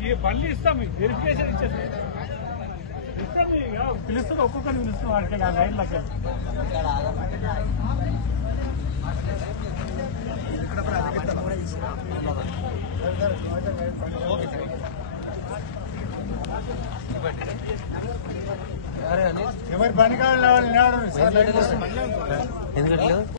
ఈ బండ్లు ఇస్తాం మీకు వెరిఫికేషన్ ఇచ్చేస్తాం పిలుస్తుంది ఒక్కొక్కరిని పిలుస్తాం వాడికి ఆ లైన్లకి ఎవరి పని కావాలి ఎందుకంటే